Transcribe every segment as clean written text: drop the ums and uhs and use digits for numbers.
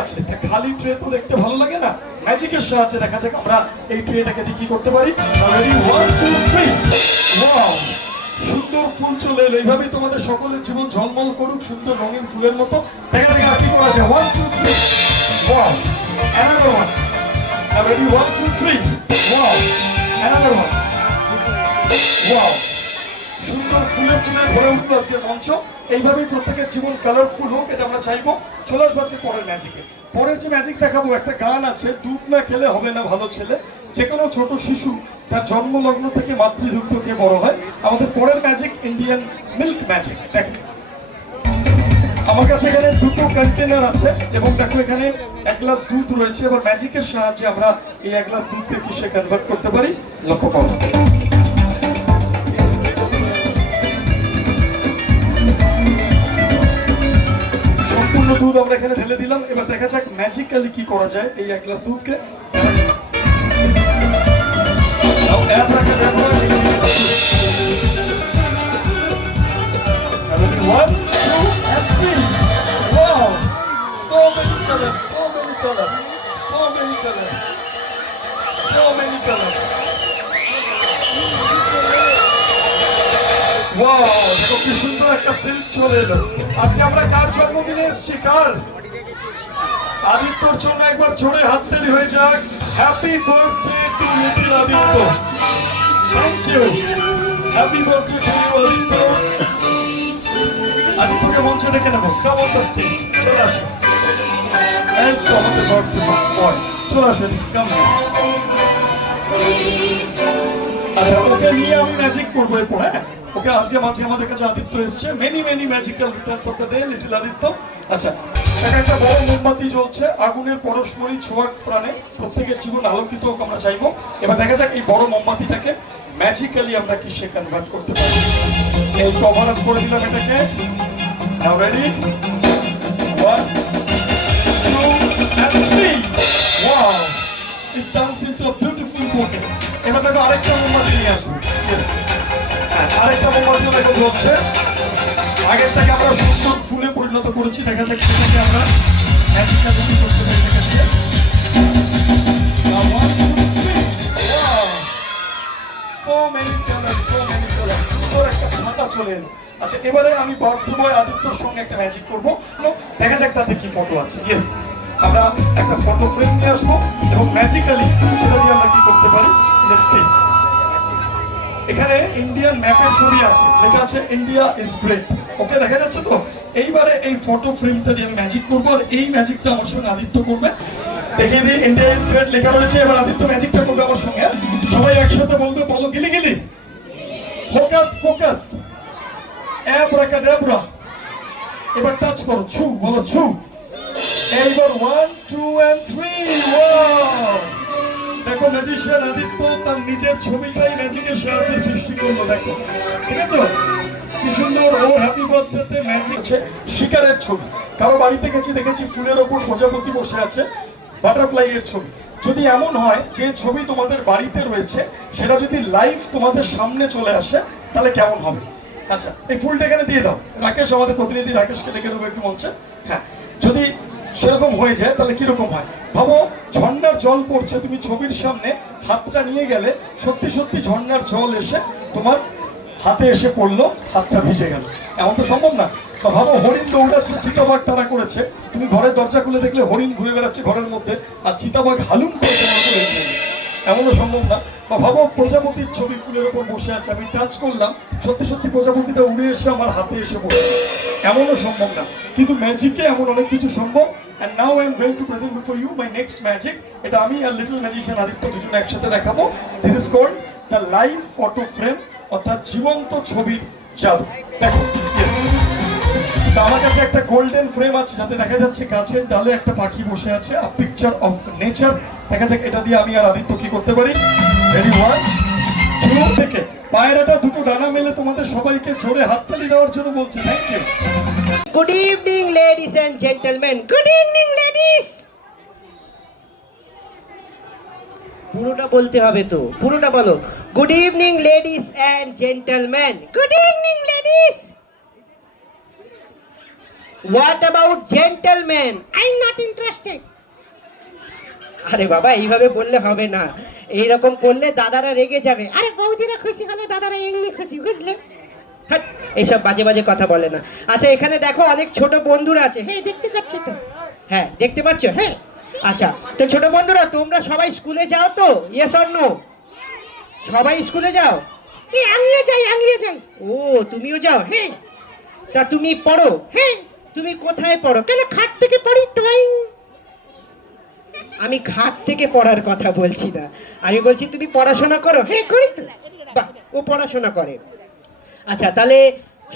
আছে, খালি ট্রে তো দেখতে ভালো লাগে না, ম্যাজিকের সাহায্যে দেখা যাক আমরা এই ট্রেটাকে দিয়ে কি করতে পারি। রেডি, 1 2 3। ওয়াও, সুন্দর ফুল চলে এলো। এইভাবেই তোমাদের সকলের জীবন ঝলমল করুক সুন্দর রঙিন ফুলের মতো। দেখা যাক আর কি করা যায়। 1 2 3। Wow, another one. Ready, 1 2 3. Wow, another one. Wow, সুন্দর ফুলে ফুলে ভরে উঠলো আজকের মঞ্চ। এইভাবেই প্রত্যেকের জীবন কালারফুল হোক, এটা আমরা চাইবো। চলে আসবো আজকে পরের ম্যাজিকে। পরের যে ম্যাজিক দেখাবো, একটা গান আছে, দুধ না খেলে হবে না ভালো ছেলে। যে কোনো ছোট শিশু তার জন্মলগ্ন থেকে মাতৃদুগ্ধ খেয়ে বড় হয়। আমাদের পরের ম্যাজিক ইন্ডিয়ান মিল্ক ম্যাজিক। দেখ, আমার কাছে এখানে দুটো কন্টেনার আছে এবং দেখো এখানে 1 গ্লাস দুধ রয়েছে। এবার ম্যাজিকের সাহায্যে আমরা এই 1 গ্লাস দুধকে কিসে কনভার্ট করতে পারি, লক্ষ্য করো। দুধ আমরা এখানে ঢেলে দিলাম। এবার দেখা যাক ম্যাজিক্যালি কি করা যায় এই 1 গ্লাস দুধকে। দেখো কি সুন্দর একটা সিল্ক চলে এলো। আজকে আমরা কার জন্মদিনে এসেছি? কার? আদিত্যর জন্য একবার জোরে হাততালি হয়ে যাক। Happy birthday to little Aditya. Thank you, happy birthday to you Aditya. আদিত্যকে মঞ্চে ডেকে নেবো। কাম অন দ্য স্টেজ, চলে আসো। এই তো আমাদের বার্থডে বয়, চলে আসো। কাম। আচ্ছা, ওকে নিয়ে আমি ম্যাজিক করবো এরপর। হ্যাঁ, ওকে আজকে মাঝে আমাদের কাছে আদিত্য এসছে। Many magical Returns of the day little Aditya. আচ্ছা, একটা বড় মোমবাতি জ্বলছে, আগুনের পরশমণি ছোঁয়ার প্রাণে প্রত্যেকের জীবন আলোকিত হোক আমরা চাইবো। এবার দেখা যাক এই বড় মোমবাতিটাকে ম্যাজিক্যালি আমরা কিসে কনভার্ট করতে পারি। এই কভার আপ করে দিলাম এটাকে। নাও ready, 1 2 and 3. Wow, it turns into a beautiful bouquet. এবার দেখো আরেকটা মোমবাতি নিয়ে আসবো। ইয়েস, আরেকটা মোমবাতি দেখো জ্বলছে। আগেরটাকে আমরা সুন্দর ফুলে পরিণত করেছি। দেখা যাক সেটাকে আমরা ম্যাজিকটা তৈরি করতে পারি। সুন্দর একটা ছাতা চলে এলো। আচ্ছা, এবারে আমি বার্থডে আদিত্যর সঙ্গে একটা ম্যাজিক করবো। দেখা যাক তাতে কি ফটো আছে। ইয়েস, আমরা একটা ফটো ফ্রেম নিয়ে আসবো এবং ম্যাজিক্যালি সেটা দিয়ে আমরা কি করতে পারি। Let's see. এখানে ইন্ডিয়ান ম্যাপের ছবি আছে, লেখা আছে ইন্ডিয়া ইজ গ্রেট। ওকে, দেখা যাচ্ছে তো? এইবারে এই ফটো ফ্রেমটা দিয়ে আমি ম্যাজিক করবো আর এই ম্যাজিকটা আমার সঙ্গে আদিত্য করবে। দেখিয়ে দিই, ইন্ডিয়া ইজ গ্রেট লেখা রয়েছে। এবার আদিত্য ম্যাজিকটা করবে আমার সঙ্গে। সবাই একসাথে বলবে, বলো গিলি গিলি, ফোকাস ফোকাস, অ্যাব্রাকাডাব্রা। এবার টাচ করো, ছু, বলো ছু। এইবার 1 2 and 3. ওয়াও, দেখো ম্যাজিশিয়ান আদিত্য তার নিজের ছবিটাই ম্যাজিকের সাহায্যে সৃষ্টি করলো। দেখো, ঠিক আছে কি সুন্দর। ও হ্যাপি বার্থডে ম্যাজিক হচ্ছে শিকারের ছবি। কারো বাড়িতে গেছি, দেখেছি ফুলের ওপর প্রজাপতি বসে আছে, বাটারফ্লাই এর ছবি। যদি এমন হয় যে ছবি তোমাদের বাড়িতে রয়েছে সেটা যদি লাইভ তোমাদের সামনে চলে আসে তাহলে কেমন হবে? আচ্ছা, এই ফুলটা এখানে দিয়ে দাও। রাকেশ, আমাদের প্রতিনিধি রাকেশকে ডেকে দেবো একটু মঞ্চে। হ্যাঁ, যদি সেরকম হয়ে যায় তাহলে কিরকম হয় ভাবো। ঝর্ণার জল পড়ছে, তুমি ছবির সামনে হাতটা নিয়ে গেলে সত্যি সত্যি ঝর্ণার জল এসে তোমার হাতে এসে পড়লো, হাতটা ভিজে গেল। এমন তো সম্ভব না। তো ভাবো হরিণ দৌড়াচ্ছে, চিতাবাঘ তারা করেছে, তুমি ঘরের দরজা খুলে দেখলে হরিণ ঘুরে বেড়াচ্ছে ঘরের মধ্যে আর চিতাবাঘ হালুম করে তোমার উপর এসে গেল। এমনও সম্ভব না। বা ভাবো প্রজাপতির ছবি ফুলের ওপর বসে আছে, আমি টাচ করলাম, সত্যি সত্যি প্রজাপতিটা উড়ে এসে আমার হাতে এসে পড়ছে। এমনও সম্ভব না। কিন্তু ম্যাজিকে এমন অনেক কিছু সম্ভব। And now I am going to present before you my next magic. এটা আমি আর লিটল ম্যাজিশিয়ান আদিত্য দুজনে একসাথে দেখাবো। This is called the live photo frame, অর্থাৎ জীবন্ত ছবির জাদু। দেখো, আমার কাছে একটা গোল্ডেন ফ্রেম আছে যাতে দেখা যাচ্ছে গাছের ডালে একটা পাখি বসে আছে, a picture of nature। দেখা যাক এটা দিয়ে আমি আর আদিত্য কি করতে পারি। রেডি, 1 2 থেকে পায়রাটা দুটো ডানা মেলে তোমাদের সবাইকে জোরে হাততালি দেওয়ার জন্য বলছে। Thank you. Good evening, ladies and gentlemen. Good evening, ladies. পুরোটা বলতে হবে তো, পুরোটা বলো। Good evening, ladies and gentlemen. Good evening, ladies. What about gentleman? I am not interested. আরে বাবা এইভাবে বললে হবে না, এইরকম করলে দাদারা রেগে যাবে। আরে বৌদিরা খুশি হলে দাদারা এমনি খুশি, বুঝলে? হাট, এইসব বাজে বাজে কথা বলে না। আচ্ছা এখানে দেখো অনেক ছোট বন্ধুরা আছে। হ্যাঁ দেখতে পাচ্ছি তো। হ্যাঁ দেখতে পাচ্ছ? হ্যাঁ। আচ্ছা তো ছোট বন্ধুরা তোমরা সবাই স্কুলে যাও তো? Yes or no? সবাই স্কুলে যাও? আমিও যাই, আমিও যাই। ও তুমিও যাও? হ্যাঁ। তা তুমি পড়ো? হ্যাঁ। তুমি কোথায় পড়ো? কেন খাট থেকে পড়ি, ড্রয়িং। আমি খাট থেকে পড়ার কথা বলছি না, আমি বলছি তুমি পড়াশোনা করো। হ্যাঁ করি তো। বাহ, ও পড়াশোনা করে। আচ্ছা তাহলে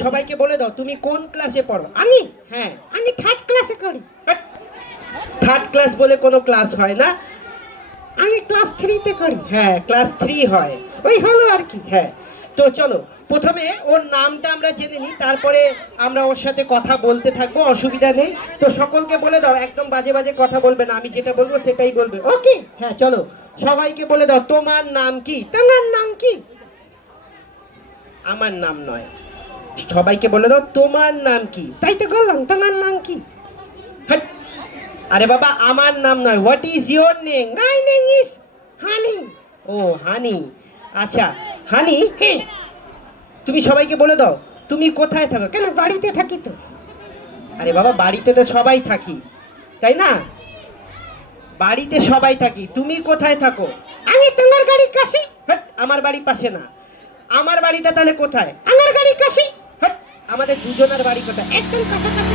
সবাইকে বলে দাও তুমি কোন ক্লাসে পড়ো? আমি হ্যাঁ। আমি থার্ড ক্লাসে করি। থার্ড ক্লাস বলে কোনো ক্লাস হয় না। আমি ক্লাস 3-তে করি। হ্যাঁ ক্লাস 3 হয়। ওই হলো আর কি। হ্যাঁ তো চলো প্রথমে ওর নামটা আমরা জেনে নিই, তারপরে আমরা ওর সাথে কথা বলতে থাকবো, অসুবিধা নেই। তো সকলকে বলে দাও একদম বাজে বাজে কথা বলবে না, আমি যেটা বলবো সেটাই বলবে। ওকে। হ্যাঁ চলো সবাইকে বলে দাও তোমার নাম কি? তোমার নাম কি? আমার নাম নয়, সবাইকে বলে দাও তোমার নাম কি। তাই তো বললাম, তোমার নাম কি? হাট। আরে বাবা আমার নাম নয়, what is your name? My name is Honey. ও হানি। আচ্ছা হানি হ্যাঁ। তুমি সবাইকে বলে দাও তুমি কোথায় থাকো? কেন বাড়িতে থাকি তো। আরে বাবা বাড়িতে তো সবাই থাকি, তাই না? বাড়িতে সবাই থাকি, তুমি কোথায় থাকো? আমি তোমার বাড়ির কাছে। হাট, আমার বাড়ির পাশে না, আমার বাড়িটা তাহলে কোথায়? আমার বাড়ির কাছে। হাট, আমাদের দুজনের বাড়ি কোথায়? একদম কাছাকাছি।